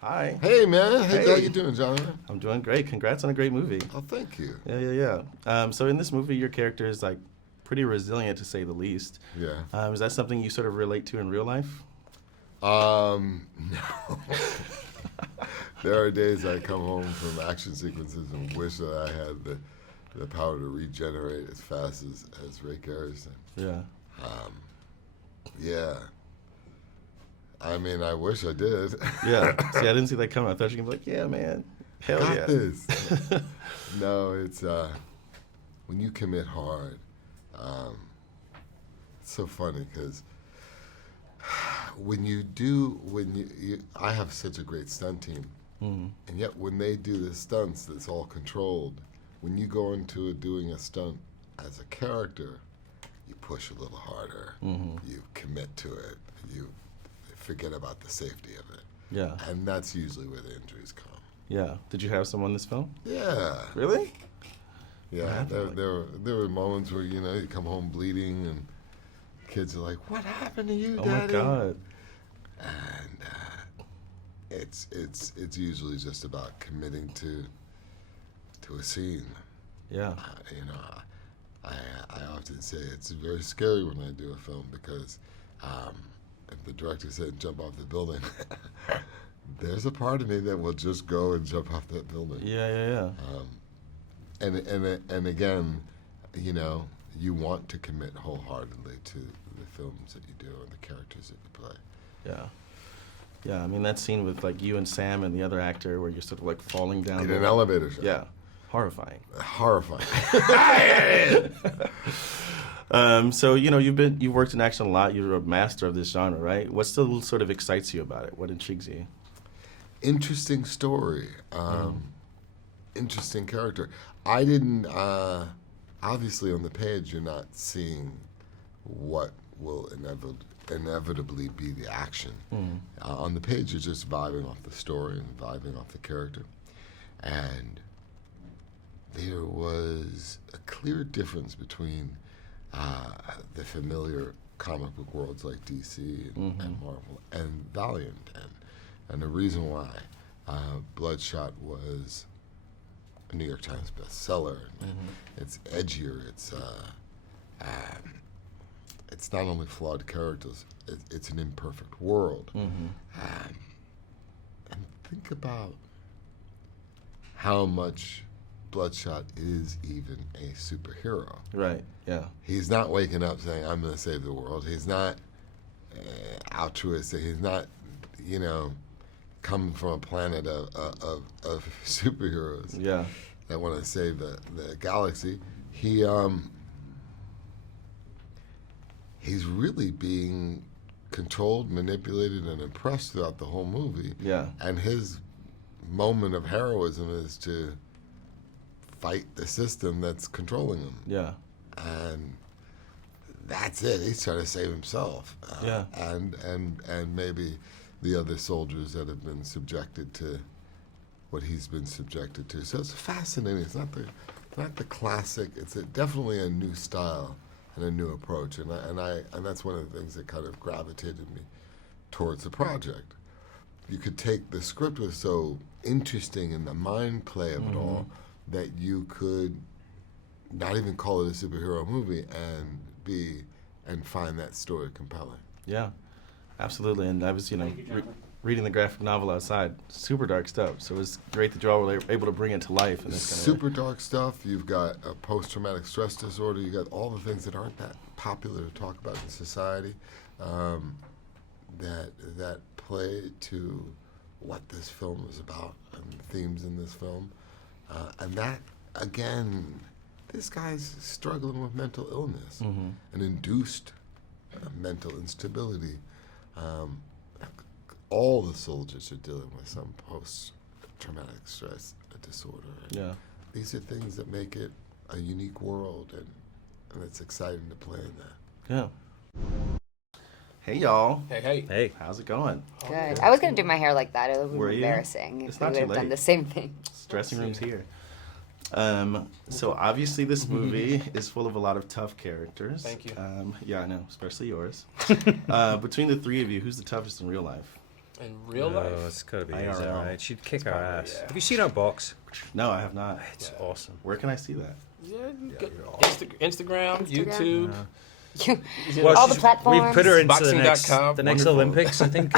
Hi. Hey, man. Hey, Hey. how you doing, Jonathan? I'm doing great. Congrats on a great movie. Oh, thank you. Yeah. So in this movie, your character is like pretty resilient to say the least. Yeah. Is that something you sort of relate to in real life? No. There are days I come home from action sequences and wish that I had the power to regenerate as fast as Ray Garrison. Yeah. Yeah. I mean, I wish I did. Yeah. See, I didn't see that coming. I thought you were gonna be like, yeah, man. Hell Got yeah. this. No, it's when you commit hard. It's so funny because I have such a great stunt team, and yet when they do the stunts, that's all controlled. When you go into doing a stunt as a character, you push a little harder. You commit to it. You forget about the safety of it. Yeah. And that's usually where the injuries come. Yeah. Did you have someone in this film? Yeah. Really? Yeah. There were moments where you come home bleeding and kids are like, "What happened to you, Oh Daddy?" my God. And it's usually just about committing to a scene. Yeah. I often say it's very scary when I do a film because if the director said jump off the building, there's a part of me that will just go and jump off that building. Yeah. And again, you want to commit wholeheartedly to the films that you do and the characters that you play. Yeah. Yeah. I mean, that scene with like you and Sam and the other actor where you're sort of like falling down. In an elevator shaft. Yeah. Horrifying. Horrifying. So you've worked in action a lot. You're a master of this genre, right? What still sort of excites you about it? What intrigues you? Interesting story. Interesting character. I didn't. Obviously, on the page, you're not seeing what will inevitably be the action. On the page, you're just vibing off the story and vibing off the character. And there was a clear difference between the familiar comic book worlds like DC and Marvel and Valiant. And the reason why Bloodshot was a New York Times bestseller. It's edgier. It's not only flawed characters. It's an imperfect world. And think about how much Bloodshot is even a superhero. Right. Yeah. He's not waking up saying, "I'm going to save the world." He's not altruistic. He's not, coming from a planet of superheroes. Yeah. That want to save the galaxy. He's really being controlled, manipulated, and impressed throughout the whole movie. Yeah. And his moment of heroism is to fight the system that's controlling him. Yeah. And that's it. He's trying to save himself. Yeah. And maybe the other soldiers that have been subjected to what he's been subjected to. So it's fascinating. It's not the classic. It's definitely a new style and a new approach. And that's one of the things that kind of gravitated me towards the project. You could take the script was so interesting and the mind play of it all that you could not even call it a superhero movie and find that story compelling. Yeah. Absolutely. And I was, reading the graphic novel outside. Super dark stuff. So it was great that you all were able to bring it to life in this kind of super dark stuff. You've got a post-traumatic stress disorder. You got all the things that aren't that popular to talk about in society that play to what this film is about and the themes in this film. And that, again, this guy's struggling with mental illness and induced mental instability. All the soldiers are dealing with some post-traumatic stress disorder. Yeah. These are things that make it a unique world, and it's exciting to play in that. Yeah. Hey, y'all. Hey. Hey, how's it going? Good. I was gonna do my hair like that. It would Were be you? embarrassing It's if not we too would have done late. the same thing. Dressing room's here. So obviously this movie is full of a lot of tough characters. Thank you. Yeah, I know, especially yours. Between the three of you, who's the toughest in real life? In real life? Oh, it's gotta be IRL. Eiza, right? She'd kick our probably, ass. yeah. Have you seen our box? No, I have not. It's awesome. Where can I see that? Yeah, you're all- Instagram, YouTube. All the We've platforms. put her into Boxing.com, the next wonderful. Olympics, I think.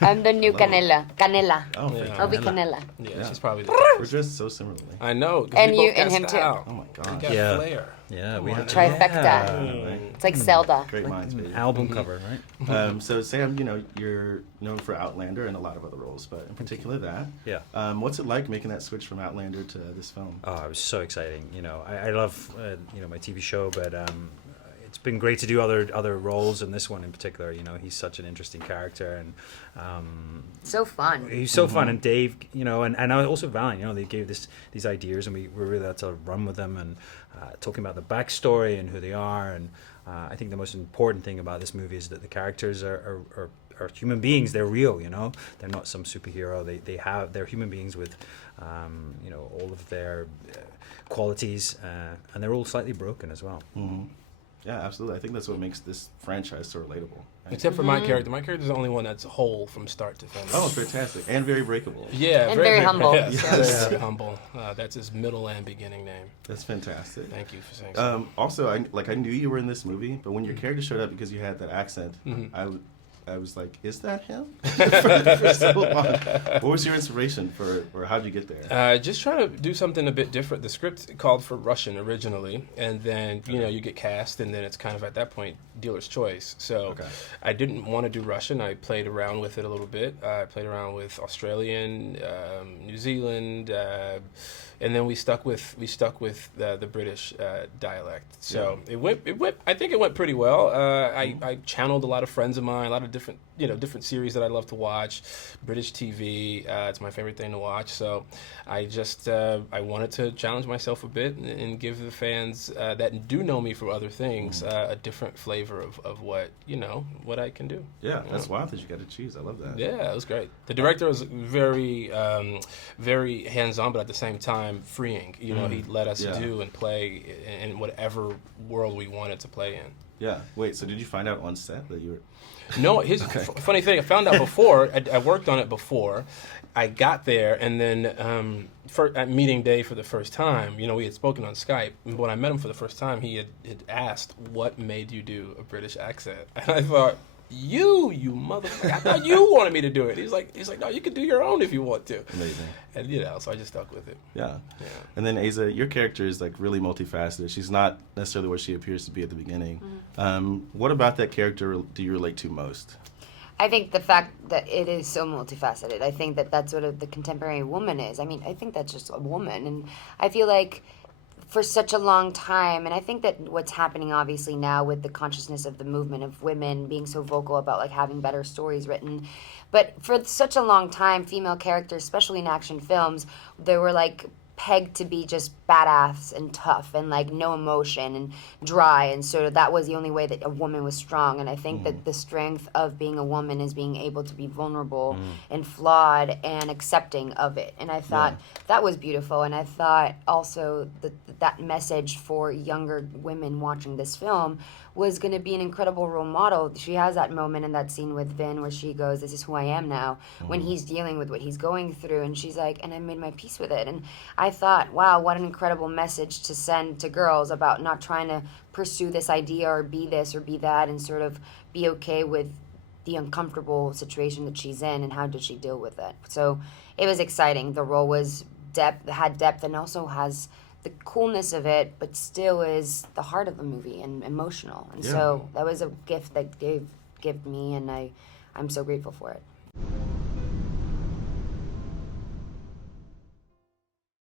I'm the new Canela. Canela. Oh, Yeah. freaking I'll be hell. Canela. Yeah, she's probably the We're dressed so similarly. I know. 'cause And we you both got and him too. style. Oh my We gosh. got Yeah. flair. Yeah, we have Trifecta. Yeah. It's like Zelda. Great minds, baby. Album cover, right? So Sam, you're known for Outlander and a lot of other roles, but in particular that. Yeah. What's it like making that switch from Outlander to this film? Oh, it was so exciting. I love my TV show, but it's been great to do other roles, and this one in particular. He's such an interesting character, and So fun. he's so fun. And Dave, and also Valen, they gave these ideas, and we really had to run with them and talking about the backstory and who they are. And I think the most important thing about this movie is that the characters are human beings. They're real. They're not some superhero. They're human beings with all of their qualities, and they're all slightly broken as well. Mm-hmm. Yeah, absolutely. I think that's what makes this franchise so relatable. Right? Except for my character. My character is the only one that's whole from start to finish. Oh, fantastic. And very breakable. Yeah, And very humble. Yes, Yes. very humble. That's his middle and beginning name. That's fantastic. Thank you for saying so. Also, I knew you were in this movie, but when your character showed up because you had that accent, I was like, is that him? for so long. What was your inspiration or how'd you get there? Just trying to do something a bit different. The script called for Russian originally, and then you get cast, and then it's kind of at that point dealer's choice. So I didn't want to do Russian. I played around with it a little bit. I played around with Australian, New Zealand, and then we stuck with the British dialect. So it went. I think it went pretty well. I channeled a lot of friends of mine, a lot of different series that I love to watch. British TV, it's my favorite thing to watch. So I just I wanted to challenge myself a bit and give the fans that do know me from other things a different flavor of what I can do. Yeah, that's wild that you got to choose. I love that. Yeah, it was great. The director was very very hands-on, but at the same time freeing. He let us do and play in whatever world we wanted to play in. Yeah. Wait, so did you find out on set that you were... No, funny thing, I found out before. I worked on it before. I got there, and then at meeting day for the first time, we had spoken on Skype. And when I met him for the first time, he had asked, "What made you do a British accent?" And I thought, You motherfucker! I thought you wanted me to do it. He's like, no, you can do your own if you want to. Amazing. And so I just stuck with it. Yeah. And then Eiza, your character is like really multifaceted. She's not necessarily what she appears to be at the beginning. What about that character do you relate to most? I think the fact that it is so multifaceted. I think that that's what the contemporary woman is. I mean, I think that's just a woman, and I feel like for such a long time, and I think that what's happening obviously now with the consciousness of the movement of women being so vocal about like having better stories written, but for such a long time, female characters, especially in action films, they were like pegged to be just badass and tough and like no emotion and dry, and sort of that was the only way that a woman was strong. And I think that the strength of being a woman is being able to be vulnerable and flawed and accepting of it. And I thought that was beautiful. And I thought also that message for younger women watching this film was going to be an incredible role model. She has that moment in that scene with Vin where she goes, "This is who I am now," when he's dealing with what he's going through, and she's like, "And I made my peace with it." And I thought, wow, what an incredible message to send to girls about not trying to pursue this idea or be this or be that, and sort of be okay with the uncomfortable situation that she's in, and how did she deal with it. So it was exciting. The role was had depth, and also has the coolness of it, but still is the heart of the movie and emotional. And so that was a gift that gave me, and I'm so grateful for it.